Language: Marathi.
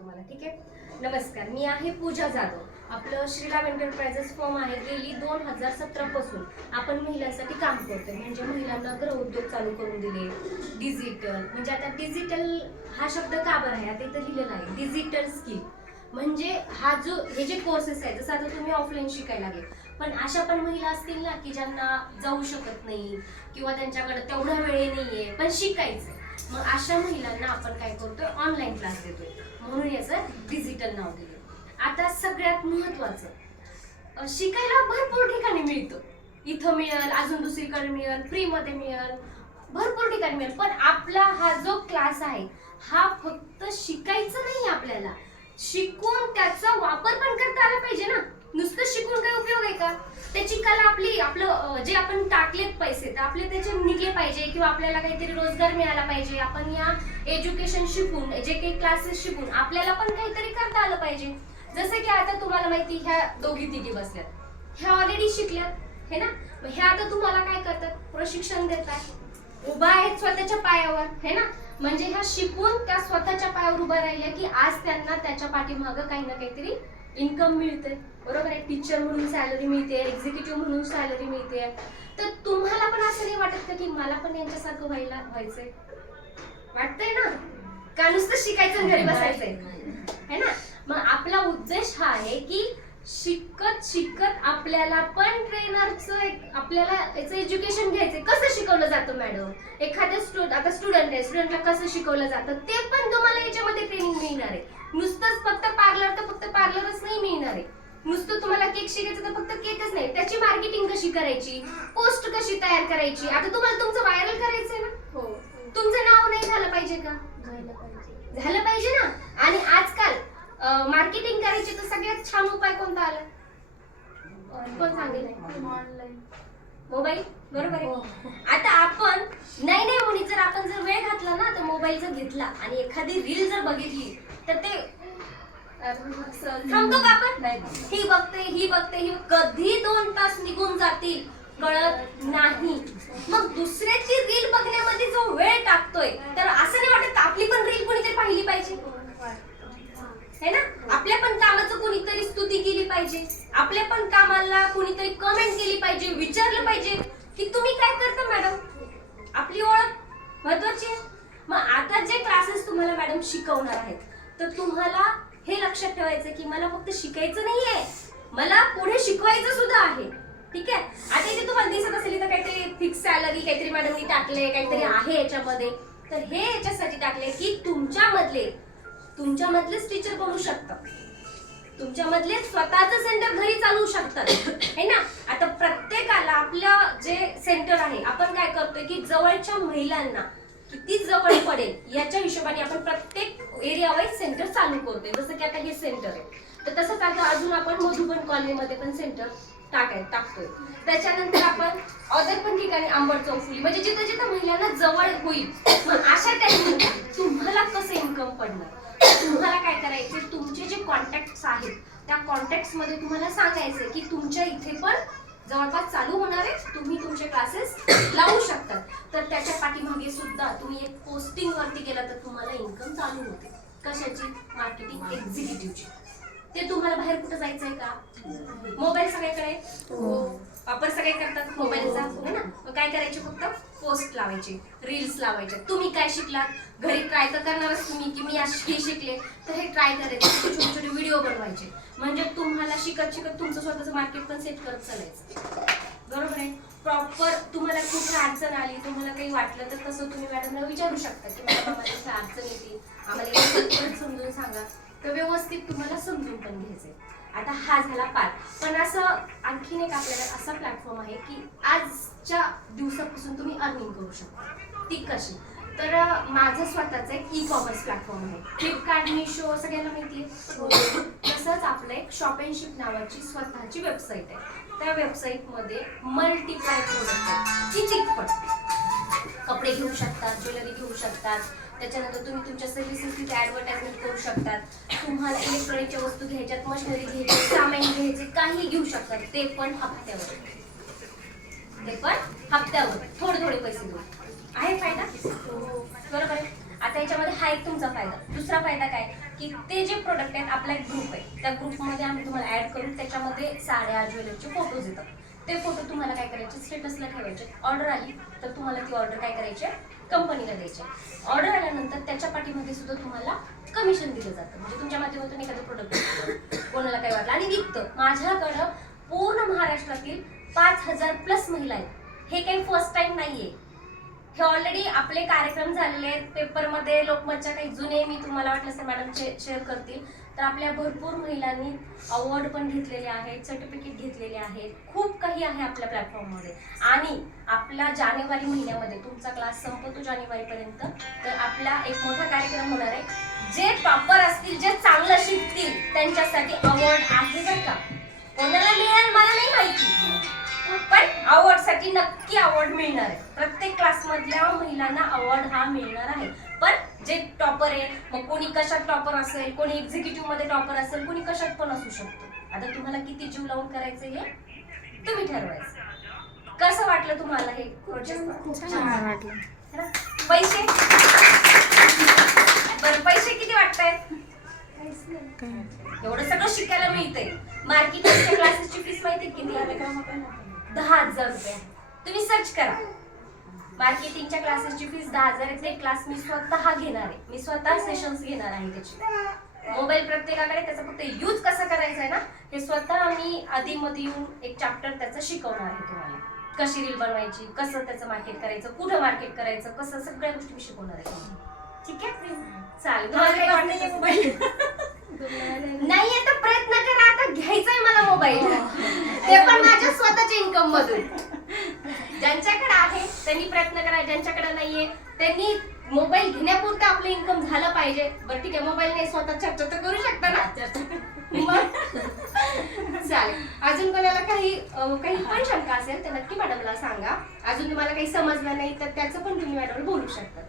तुम्हाला ठीक आहे. नमस्कार, मी आहे पूजा जाधव. आपलं श्रीराम एंटरप्राइजेस फर्म आहे. गेली 2017 पासून आपण महिलांसाठी काम करतोय. म्हणजे महिलांना गृह उद्योग चालू करून दिले. डिजिटल म्हणजे आता डिजिटल हा शब्द का बरं आहे, आता इथं लिहिलेला आहे डिजिटल स्किल. म्हणजे हे जे कोर्सेस आहेत, जसं आता तुम्ही ऑफलाईन शिकायला लागले, पण अशा पण महिला असतील ना की ज्यांना जाऊ शकत नाही किंवा त्यांच्याकडे तेवढा वेळ नाहीये पण शिकायचंय. मग अशा महिलांना आपण काय करतोय, ऑनलाईन क्लास देतोय. म्हणून याचं डिजिटल नाव दिलं. आता सगळ्यात महत्वाचं, शिकायला भरपूर ठिकाणी मिळतं. इथं मिळेल, अजून दुसरीकडे मिळेल, फ्री मध्ये मिळेल, भरपूर ठिकाणी मिळेल. पण आपला हा जो क्लास आहे हा फक्त शिकायचं नाही, आपल्याला शिकून त्याचा वापर पण करता आला पाहिजे ना. नुसतं शिकून काय उपयोग आहे का? त्याची कला आपलं जे आपण टाकलेत पैसे तर आपले त्याचे निघले पाहिजे किंवा आपल्याला काहीतरी रोजगार मिळाला पाहिजे. आपण या एज्युकेशन शिकून, जे काही क्लासेस शिकून आपल्याला पण काहीतरी करता आलं पाहिजे. जसं की आता तुम्हाला माहिती, ह्या दोघी तिघी बसल्यात, ह्या ऑलरेडी शिकल्यात हे ना. ह्या आता तुम्हाला काय करतात, प्रशिक्षण देतात, उभा आहेत स्वतःच्या पायावर हे ना. म्हणजे ह्या शिकून त्या स्वतःच्या पायावर उभा राहिल्या की आज त्यांना त्याच्या पाठीमागं काही ना काहीतरी इन्कम मिळते. बरोबर आहे. टीचर म्हणून सॅलरी मिळते, एक्झिक्युटिव्ह म्हणून सॅलरी मिळते. तर तुम्हाला पण असं नाही वाटत का की मला पण यांच्यासारखं व्हायचंय? वाटतंय ना? का नुसतं शिकायचं घरी बसायचंय है ना. मग आपला उद्देश हा आहे की शिकत शिकत आपल्याला पण ट्रेनरचं आपल्याला याचं एज्युकेशन घ्यायचंय. कसं शिकवलं जातं मॅडम, एखाद्या स्टुडंट आहे, स्टुडंटला कसं शिकवलं जातं ते पण तुम्हाला याच्यामध्ये ट्रेनिंग मिळणार आहे. नुसतंच फक्त पार्लर तर फक्त पार्लरच नाही मिळणार आहे. नुसतं तुम्हाला केक शिकायचं तर फक्त केकच नाही, त्याची मार्केटिंग कशी करायची, पोस्ट कशी तयार करायची. आता तुम्हाला तुमचं व्हायरल करायचंय ना, हो, तुमचं नाव नाही झालं पाहिजे का? झालं पाहिजे ना. आणि आजकाल मार्केटिंग करायची तर सगळ्यात छान उपाय कोणता आला? कोण सांगेल? Online, mobile. बरोबर आहे. आता आपण नाही म्हणी जर आपण जर वेळ घातला ना, तर मोबाईल जर घेतला आणि एखादी रील जर बघितली तर ते थांबतो का आपण? ही बघते कधी 2 तास निघून जातील कळत नाही. मग दुसऱ्याची रील बघण्यामध्ये जो वेळ टाकतोय, तर असं नाही वाटत आपली पण रील कोणीतरी पाहिली पाहिजे है ना. आपल्या पण कामाचं कोणीतरी स्तुती केली पाहिजे, आपल्या पण कामाला कोणीतरी कमेंट केली पाहिजे, विचारलं पाहिजे की तुम्ही काय करता मॅडम. आपली ओळख महत्वाची आहे. मग आता जे क्लासेस तुम्हाला मॅडम शिकवणार आहेत, तर तुम्हाला हे लक्षात ठेवायचं की मला फक्त शिकायचं नाहीये, मला पुढे शिकवायचं सुद्धा आहे. ठीक आहे. आता इथे तुम्हाला दिसत असेल तर काहीतरी फिक्स सॅलरी काहीतरी मॅडमनी टाकले, काहीतरी आहे याच्यामध्ये. तर हे याच्यासाठी टाकले की तुमच्यामधलेच टीचर बनू शकतात, तुमच्यामधले स्वतःचं सेंटर घरी चालवू शकतात है ना. आता प्रत्येकाला आपलं जे सेंटर आहे, आपण काय करतोय की जवळच्या महिलांना किती जवळ पडेल याच्या हिशोबाने आपण प्रत्येक एरिया वाईज सेंटर चालू करतोय. जसं की आता हे सेंटर आहे, तर तसंच आता अजून आपण मधुबन कॉलनीमध्ये पण सेंटर टाकतोय. त्याच्यानंतर आपण अदर पण ठिकाणी अंबड चौफुली, म्हणजे जिथं जिथं महिलांना जवळ होईल. मग अशा टाइमला तुम्हाला कसं इन्कम पडणार, तुम्हाला काय करायचे, तुमचे जे कॉन्टॅक्ट्स आहेत त्या कॉन्टॅक्ट्स मध्ये तुम्हाला सांगायचं की तुमच्या इथे पण जवळपास चालू होणार आहे, तुम्ही तुमचे क्लासेस लावू शकता. तर त्याच्या पाठीमागे सुद्धा तुम्ही एक पोस्टिंग वरती गेला तर तुम्हाला इन्कम चालू होते. कशाची? मार्केटिंग एक्झिक्युटिव्हची. ते तुम्हाला बाहेर कुठं जायचंय का? मोबाईल सगळ्याकडे, वापर सगळे करतात मोबाईलचा है ना. मग काय करायचे, फक्त पोस्ट लावायचे, रील्स लावायचे. तुम्ही काय शिकलात, घरी ट्राय तर करणारच तुम्ही की मी हे शिकले, तर हे ट्राय करायचे, छोटे छोटे व्हिडिओ बनवायचे. म्हणजे तुम्हाला शिकत शिकत तुमचं स्वतःचं मार्केट पण सेट करत चालायचं. बरोबर आहे. प्रॉपर तुम्हाला कुठे अडचण आली, तुम्हाला काही वाटलं तर तसं तुम्ही मॅडमला विचारू शकता की मॅडम आम्हाला अडचण येते, आम्हाला समजून सांगा. तर व्यवस्थित तुम्हाला समजून पण घ्यायचंय. आता हा झाला पाठ. पण असं आणखीन एक आपल्याला असा प्लॅटफॉर्म आहे की आजच्या दिवसापासून तुम्ही अर्निंग करू शकता. ती कशी? तर माझं स्वतःचं एक ई कॉमर्स प्लॅटफॉर्म आहे. फ्लिपकार्ट, मिशो सगळ्यांना माहिती आहे. तसंच आपलं एक शॉप अँड शिप नावाची स्वतःची वेबसाईट आहे. त्या वेबसाईटमध्ये मल्टीप्लाय प्रोडक्ट आहेत, चिकपट कपडे घेऊ शकतात, ज्वेलरी घेऊ शकतात. त्याच्यानंतर तुम्ही तुमच्या सर्व्हिसेस तिथे ऍडव्हर्टाइजमेंट करू शकतात. तुम्हाला इलेक्ट्रॉनिकच्या वस्तू घ्यायच्यात, मशिनरी घ्यायची, सामान घ्यायचे, काही घेऊ शकतात. ते पण हप्त्यावर थोडे थोडे पैसे देऊ. आहे फायदा? बरोबर आहे. आता याच्यामध्ये हा एक तुमचा फायदा. दुसरा फायदा काय की ते जे प्रोडक्ट आहेत, आपला एक ग्रुप आहे, त्या ग्रुपमध्ये आम्ही तुम्हाला ऍड करून त्याच्यामध्ये साड्या ज्वेलरीचे फोटोज येतात. ते फोटो तुम्हाला काय करायचे, स्टेटसला ठेवायचे. ऑर्डर आली तर तुम्हाला ती ऑर्डर काय करायची, कंपनीला द्यायची. ऑर्डर आल्यानंतर त्याच्या पाठीमध्ये सुद्धा तुम्हाला कमिशन दिलं जातं. म्हणजे तुमच्या माध्यमातून एखादं प्रोडक्ट कोणाला काय वाटलं आणि विकतं. माझ्याकडं पूर्ण महाराष्ट्रातील 5,000+ महिला आहेत. हे काही फर्स्ट टाइम नाहीये, हे ऑलरेडी आपले कार्यक्रम झालेले आहेत पेपरमध्ये. लोकमतच्या काही जुने मी तुम्हाला वाटलं तर मॅडम शेअर करतील. तर आपल्या भरपूर महिलांनी अवॉर्ड पण घेतलेले आहेत, सर्टिफिकेट घेतलेले आहेत, खूप काही आहे आपल्या प्लॅटफॉर्ममध्ये. आणि आपला जानेवारी महिन्यामध्ये तुमचा क्लास संपतो जानेवारीपर्यंत, तर आपला एक मोठा कार्यक्रम होणार आहे. जे टॉपर असतील, जे चांगलं शिकतील त्यांच्यासाठी अवॉर्ड आहे बरं का. कोणाला मिळेल मला नाही माहिती, पण अवॉर्ड साठी नक्की अवॉर्ड मिळणार आहे. प्रत्येक क्लास मधल्या महिलांना अवॉर्ड हा मिळणार आहे. पण जे टॉपर आहे, मग कोणी कशात टॉपर असेल, कोणी एक्झिक्युटिव्ह मध्ये टॉपर असेल, कोणी कशात पण असू शकतो. आता तुम्हाला किती जीव लावून करायचं हे तुम्ही ठरवायचं. कसं वाटलं तुम्हाला हे प्रोजेक्ट? खूप छान वाटलं. पैसे बरं, पैसे किती वाटतायत? एवढं सगळं शिकायला मिळतंय. मार्केटिंगच्या क्लासेसची फीस माहिती किती आहे? 10,000 रुपये. तुम्ही सर्च करा, मार्केटिंगच्या क्लासेसची फीस 10,000 आहे. ते क्लास मी स्वतः घेणार आहे, मी स्वतः सेशन्स घेणार आहे त्याची. मोबाईल प्रत्येकाकडे, त्याचा फक्त यूज कसा करायचा आहे ना, हे स्वतः मी आधीमध्ये येऊन एक चॅप्टर त्याचं शिकवणार आहे तुम्हाला. कशी रील बनवायची, कसं त्याचं मार्केट करायचं, कुठं मार्केट करायचं, कसं, सगळ्या गोष्टी मी शिकवणार आहे. ठीक आहे, चालेल. नाही आता प्रयत्न करा, आता घ्यायचाय मला मोबाईल, ते पण माझ्या स्वतःच्या इन्कम मधून. ज्यांच्याकडे आहे त्यांनी प्रयत्न करा, ज्यांच्याकडे नाहीये त्यांनी मोबाईल घेण्यापुरतं आपलं इन्कम झालं पाहिजे. बरं ठीक आहे, मोबाईल नाही, स्वतः चर्चा तर करू शकता ना. चालेल. अजून कोणाला काही पण शंका असेल तर नक्की मॅडमला सांगा. अजून तुम्हाला काही समजलं नाही तर त्याचं पण तुम्ही मॅडमला बोलू शकता.